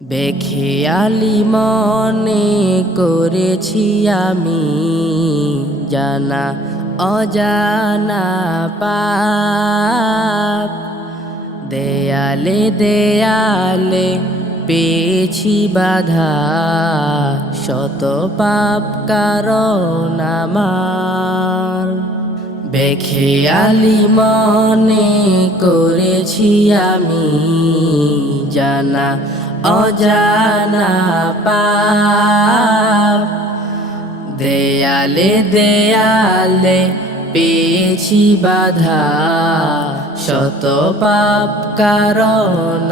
বেখেয়ালি মনে করেছি আমি জানা অজানা পাপ। দেয়ালে দেয়ালে পেয়েছি বাধা, শত পাপ কারণ বেখেয়ালি মনে করেছি আমি জানা অজানা পাপ। দেয়ালে দেয়ালে পেয়েছি বাধা। শত পাপ কারণ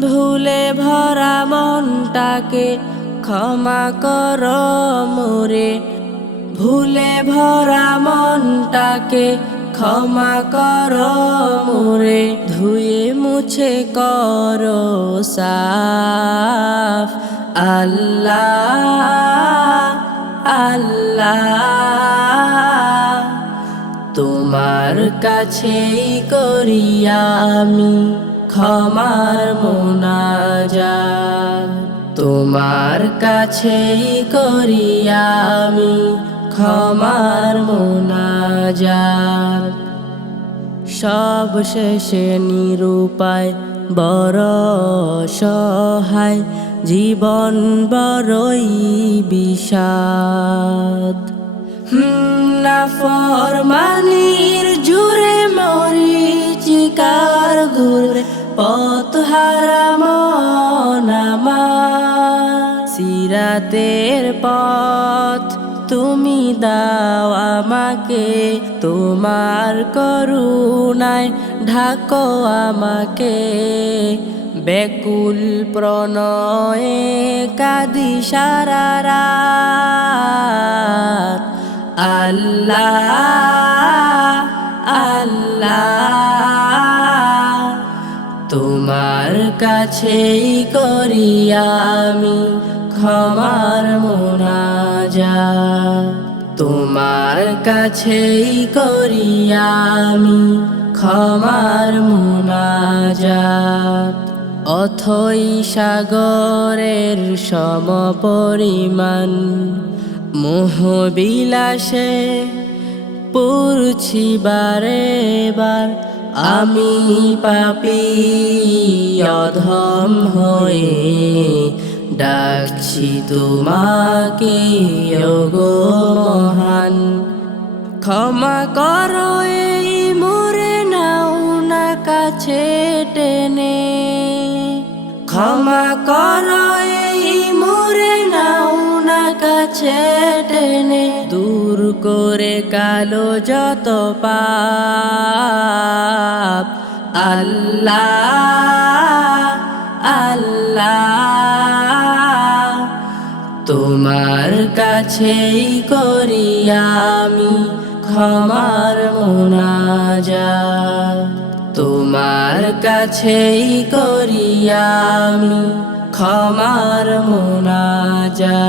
ভুলে ভরা মনটাকে ক্ষমা কর মোরে। ভুলে ভরা মনটাকে ক্ষমা কর মোরে, ধুয়ে মুছে কর সাফ। আল্লাহ আল্লাহ, তোমার কাছেই করি আমি ক্ষমার মোনাজাত। তোমার কাছেই করি আমি ক্ষমার মোনাজাত সব শেষে নিরূপায় বড় সহায়, জীবন বড়ই বিষাদ। না ফরমানির জুড়ে মরি চিকার ঘুরে, পথ হারাম সিরাতের পথ দাও আমাকে, তোমার করুণায় ঢাকো আমাকে। বেকুল প্রণয়ে কাদি সারা রাত। আল্লাহ তোমার কাছেই করি আমি ক্ষমার মোনাজা কাছেই করি আমি ক্ষমার মোনাজাত। অথই সাগরের সমপরিমাণ, মোহবিলাসে পড়ছি বারে বার আমি পাপি, অধম হয়ে ডাকছি তোমাকে ওগো মহান। ক্ষমা করো এই মোরে নাও না কাছে টেনে। ক্ষমা করো এই মোরে নাও না কাছে টেনে। দূর করে কালো যত পাপ, আল্লাহ আল্লাহ, তোমার কাছেই করি আমি। ক্ষমার মোনাজা তোমার কাছেই করি আমি ক্ষমার মোনাজা